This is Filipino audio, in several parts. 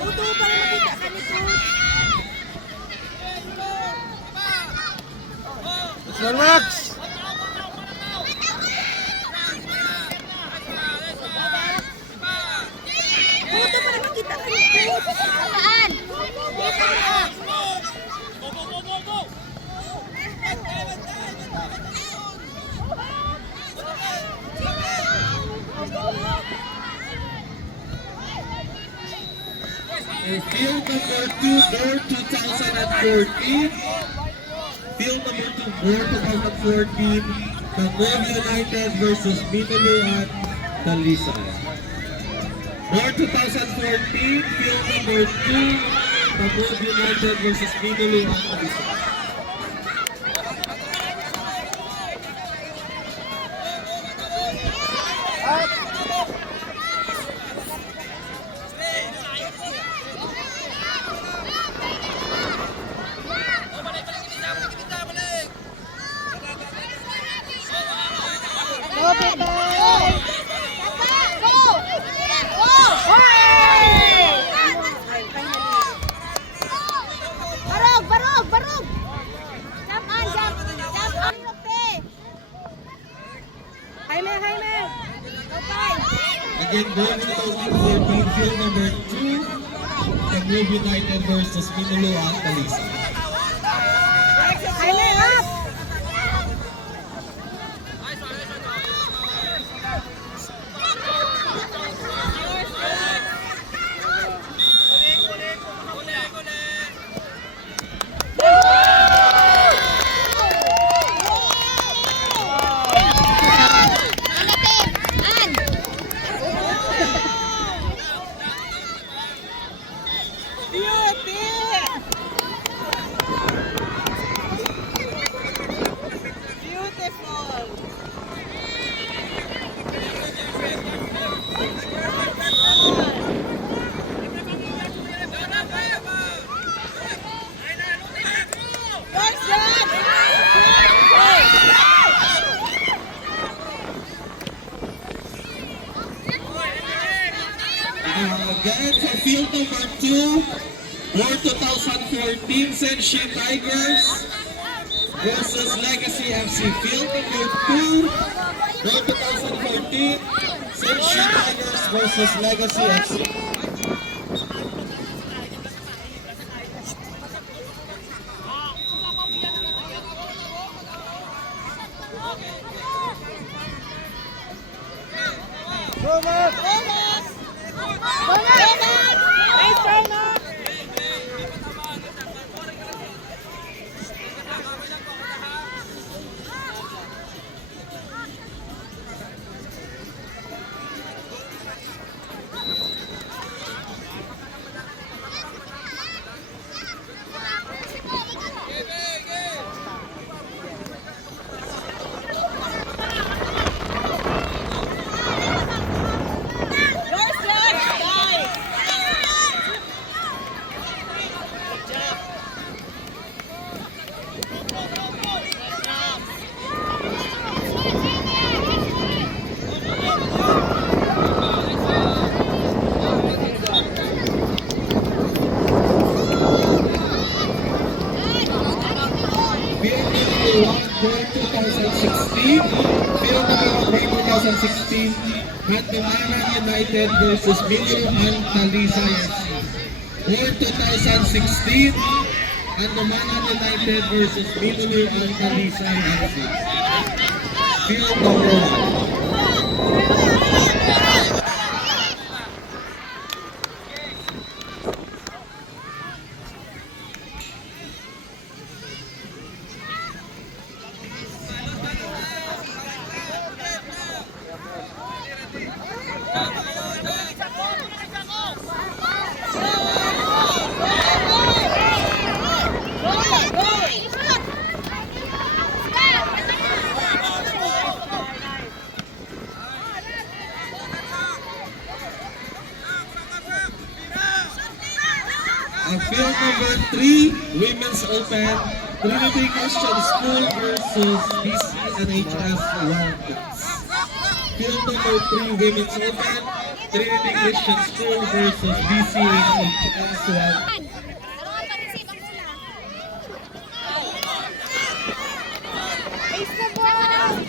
Uto para makita ka ni Coach. Max! Uto para makita ka ni Coach. Saan? Field number 2, Board 2014. Field number 2, Board 2014. Taguig United versus Minuluan Talisay. Board 2014, field number 2, Taguig United versus Minuluan Talisay. Go, Pepe! Go! Go! Barog! Barog! Barog! Jump on! Jump on! Jaime! Jaime! Go, Pai! Again, Board 2014, field number 2, Taguig United versus Minuluan Talisay. Jaime, up! Again, for field number 2, Board 2014, Senshi Tigers versus Legacy FC. Field number 2, Board 2014, Senshi Tigers versus Legacy FC. Go, Max! Nice try, no? Board 2016, field number 1, Board 2016, Handumanan United versus Minuluan Talisay FC. Board 2016, Handumanan United versus Minuluan Talisay FC. Field number 1. Field number 3, Women's Open, Trinity Christian School versus BCNHS Wildcats. Field number 3, Women's Open, Trinity Christian School versus BCHS. Ace the ball!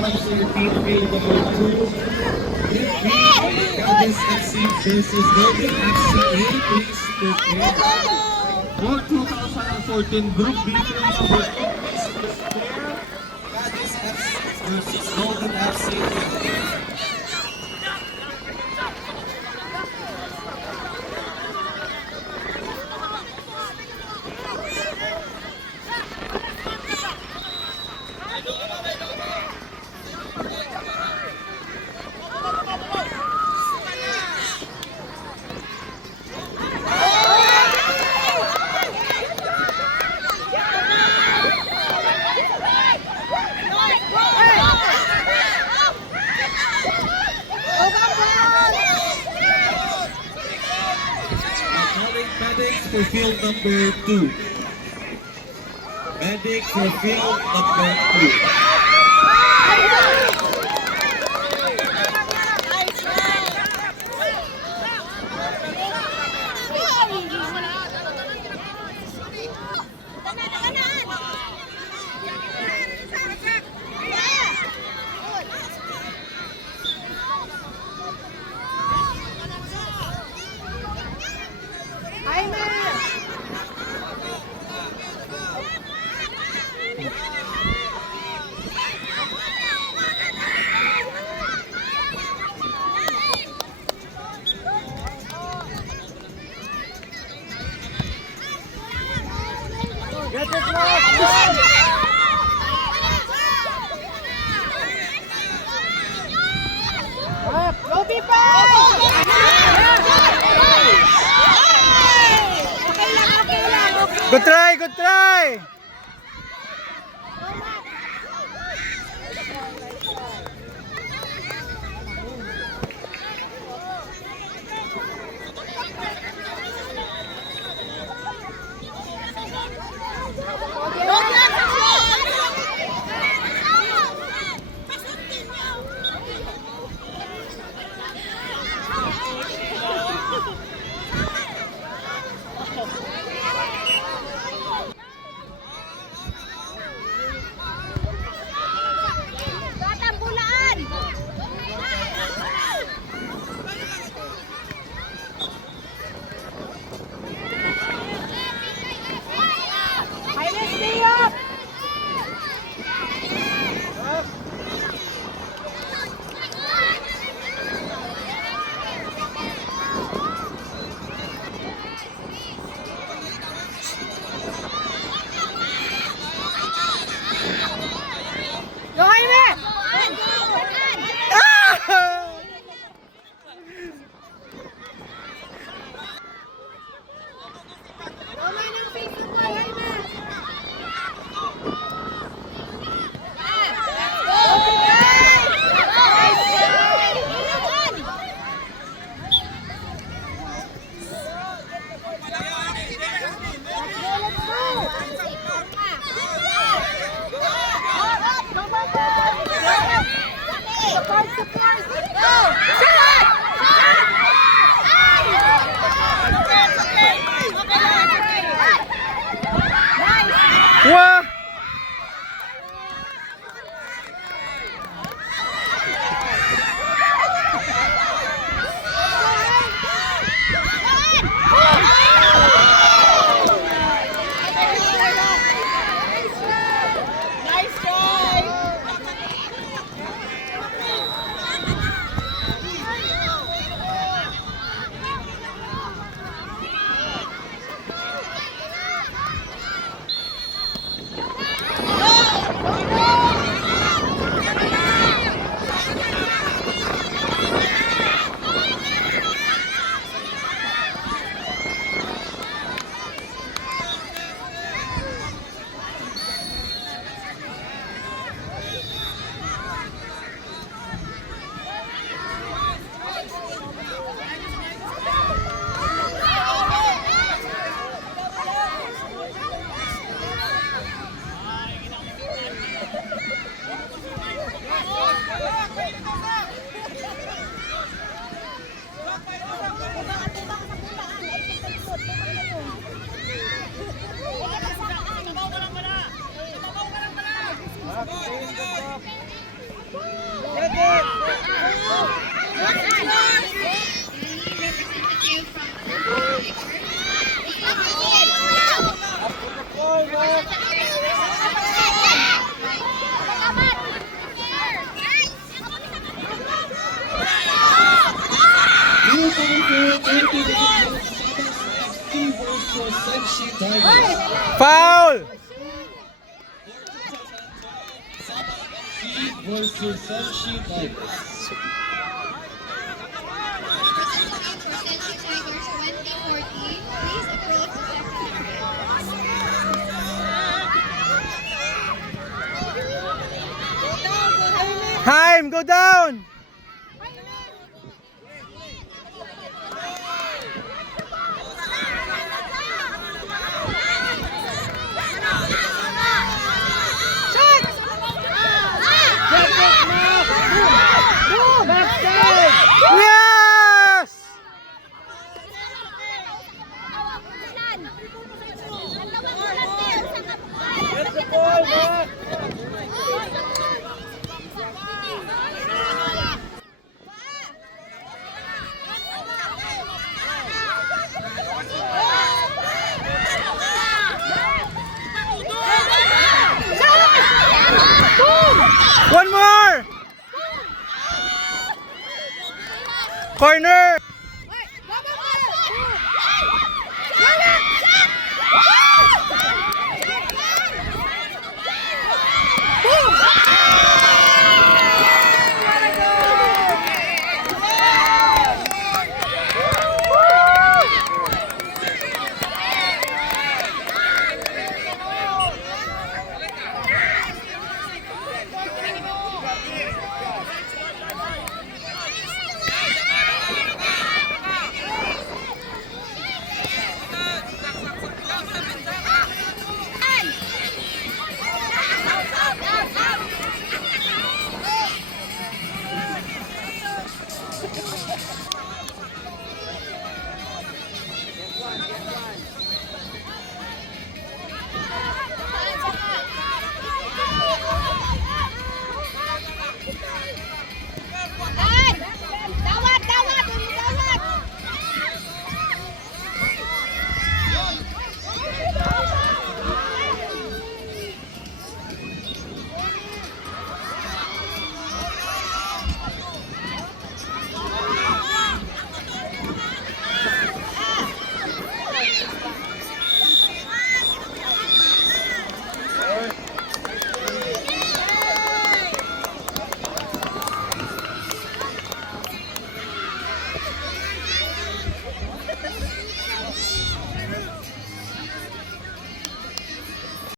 Next game from the field number 2. Caldas FC versus Golden FC. Please prepare. For 2014 Group B field number 8. Please prepare. Caldas FC versus Golden FC. Medics for field number 2. Medic for field number 2. Get it, Mark! Go people! Good try, good try! Senshi Tigers. Foul! Seed versus Senshi Tigers. Haim, go down! Yes! Get the ball back! One more! Corner!